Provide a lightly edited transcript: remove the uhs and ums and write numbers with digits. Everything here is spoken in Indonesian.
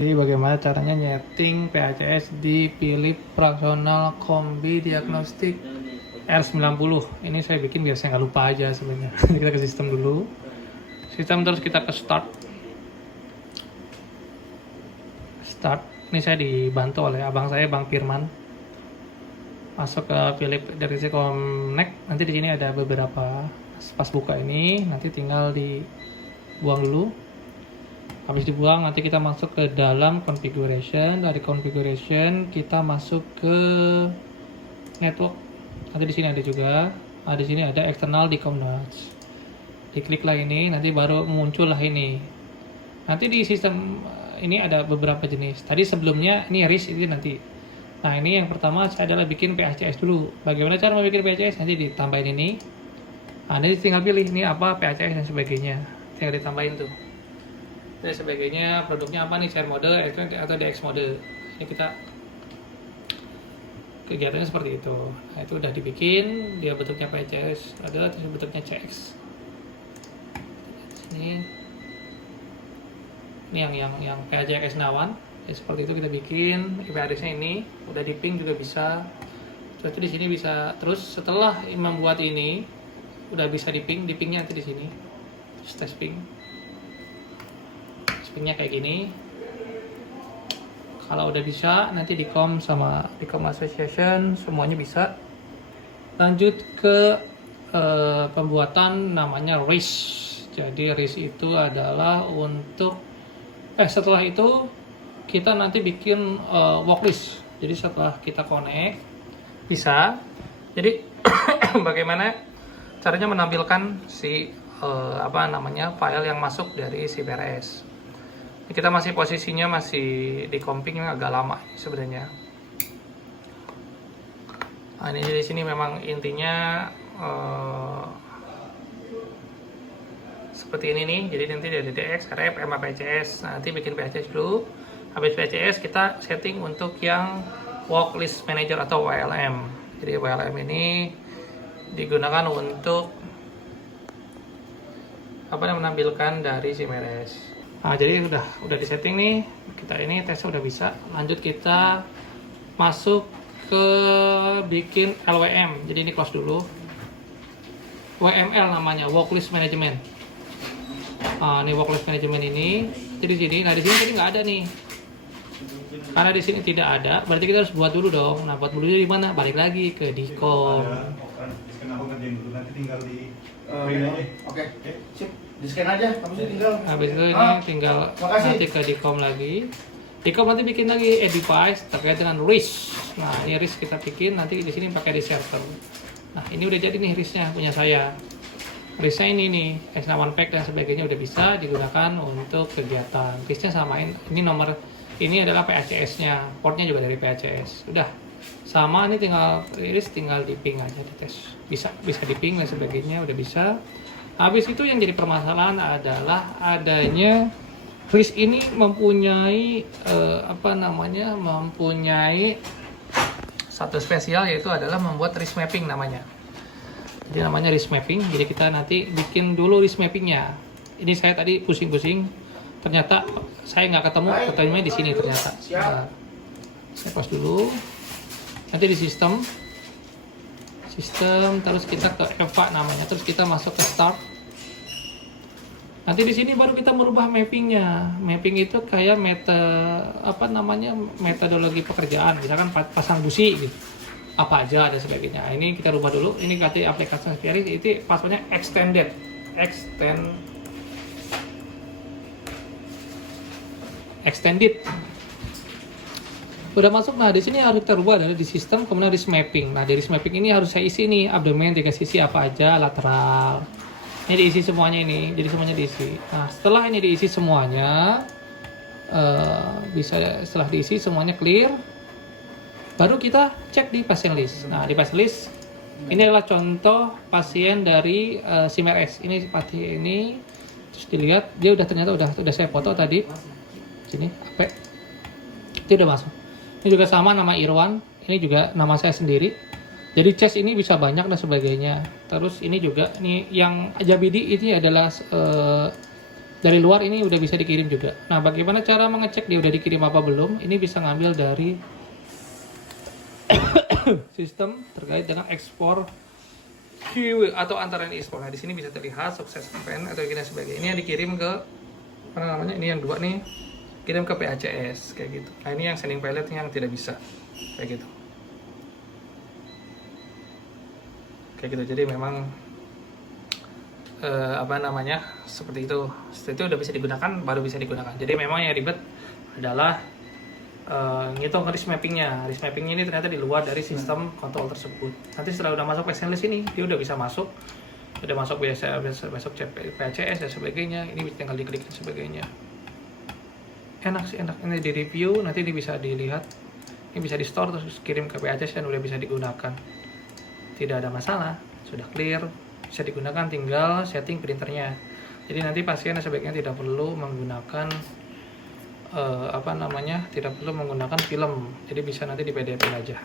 Jadi bagaimana caranya nyeting PACS di Philips Fractional Kombi Diagnostik R90. Ini saya bikin biar saya nggak lupa aja sebenarnya. Kita ke sistem dulu. Sistem terus kita ke start. Start. Ini saya dibantu oleh abang saya, Bang Firman. Masuk ke Philips dari Connect. Nanti di sini ada beberapa. Pas buka ini nanti tinggal dibuang dulu. Habis dibuang nanti kita masuk ke dalam configuration. Dari configuration kita masuk ke network. Nanti di sini ada juga. Nah, di sini ada external decom nodes. Dikliklah ini, nanti baru muncul lah ini. Nanti di sistem ini ada beberapa jenis. Tadi sebelumnya ini RIS itu nanti. Nah, ini yang pertama saya adalah bikin PACS dulu. Bagaimana cara membuat PACS? Nanti ditambahin ini. Nah, nanti tinggal pilih ini apa PACS dan sebagainya. Tinggal ditambahin tuh. Dan sebagainya, produknya apa nih, share mode atau DX mode. Ini kita kegiatannya seperti itu. Nah, itu udah dibikin, dia bentuknya PACS, adalah bentuknya CX. Ini yang PACS Nawan. Ya, seperti itu kita bikin. IP address-nya ini udah di ping juga bisa. Terus di sini bisa. Terus setelah membuat ini udah bisa di pingnya nanti di sini. Terus tes ping. Pingnya kayak gini. Kalau udah bisa nanti di com sama di com association semuanya bisa. Lanjut ke pembuatan namanya RIS. Jadi RIS itu adalah untuk setelah itu kita nanti bikin worklist. Jadi setelah kita connect bisa. Jadi bagaimana caranya menampilkan si file yang masuk dari si PRS. Kita masih posisinya masih di comping, agak lama sebenarnya. Nah, ini di sini memang intinya seperti ini nih. Jadi nanti dari DX, RF, PACS. Nah, nanti bikin PACS dulu. Habis PACS kita setting untuk yang worklist manager atau WLM. Jadi WLM ini digunakan untuk menampilkan dari si PRS. Nah, jadi udah di setting nih, kita ini tesnya udah bisa. Lanjut kita masuk ke bikin LWM. Jadi ini close dulu. WML namanya, worklist management. Nah, ini worklist management ini. Jadi di sini, nah di sini tadi nggak ada nih. Karena di sini tidak ada, berarti kita harus buat dulu dong. Nah, buat dulu di mana? Balik lagi ke Dicom. Nanti tinggal di Oke, sip. Di scan aja, kamu tinggal. Habis itu ini tinggal nanti ke Dicom lagi. Dicom nanti bikin lagi device terkait dengan RIS. Nah, ini RIS kita bikin nanti di sini pakai di server. Nah, ini udah jadi nih RIS-nya punya saya. RIS-nya ini nih, S61 pack dan sebagainya udah bisa digunakan untuk kegiatan. RIS-nya samain. Ini nomor ini adalah PACS-nya. Portnya juga dari PACS. Udah sama, ini tinggal RIS tinggal di ping aja, di tes. Bisa di ping dan sebagainya udah bisa. Habis itu yang jadi permasalahan adalah adanya RIS ini mempunyai mempunyai satu spesial, yaitu adalah membuat RIS mapping namanya. Jadi namanya RIS mapping. Jadi kita nanti bikin dulu RIS mappingnya. Ini saya tadi pusing-pusing, ternyata saya nggak ketemunya di sini ternyata. Nah, saya pas dulu. Nanti di sistem terus kita ke EVA namanya, terus kita masuk ke start. Nanti di sini baru kita merubah mappingnya. Mapping itu kayak metodologi pekerjaan, misalkan pasang busi gitu, apa aja dan sebagainya. Ini kita rubah dulu. Ini ganti aplikasi Spirit, itu passwordnya extended. Udah masuk. Nah, di sini harus kita rubah adalah di sistem, kemudian RIS mapping. Nah, di RIS mapping ini harus saya isi nih, abdomen 3 sisi apa aja, lateral. Ini diisi semuanya ini, jadi semuanya diisi. Nah, setelah ini diisi semuanya, setelah diisi semuanya clear, baru kita cek di pasien list. Nah, di pasien list ini adalah contoh pasien dari SIMRS. Ini seperti ini. Terus dilihat, dia ternyata udah saya foto tadi. Sini, AP. Itu udah masuk. Ini juga sama, nama Irwan. Ini juga nama saya sendiri. Jadi chest ini bisa banyak dan sebagainya. Terus ini juga, ini yang Jabidi ini adalah Dari luar ini udah bisa dikirim juga. Nah, bagaimana cara mengecek dia udah dikirim apa belum? Ini bisa ngambil dari sistem terkait dengan ekspor QW atau antara ekspor. Nah, di sini bisa terlihat sukses event atau gini sebagainya. Ini yang dikirim ke apa namanya? Ini yang dua nih, kirim ke PACS kayak gitu. Nah, ini yang sending pilot yang tidak bisa kayak gitu. Kayak gitu. Jadi memang apa namanya seperti itu. Setelah itu udah bisa digunakan, baru bisa digunakan. Jadi memang yang ribet adalah ngitung risk mappingnya. Risk mappingnya ini ternyata di luar dari sistem kontrol tersebut. Nanti setelah udah masuk PSN list ini, dia udah bisa masuk, udah masuk biasa masuk PACS dan sebagainya. Ini tinggal diklik dan sebagainya. Enak sih, enak. Ini di review, nanti ini bisa dilihat, ini bisa di store terus kirim ke PACS dan udah bisa digunakan. Tidak ada masalah, sudah clear, bisa digunakan, tinggal setting printernya. Jadi nanti pasien sebaiknya tidak perlu menggunakan apa namanya, tidak perlu menggunakan film, jadi bisa nanti di PDF aja.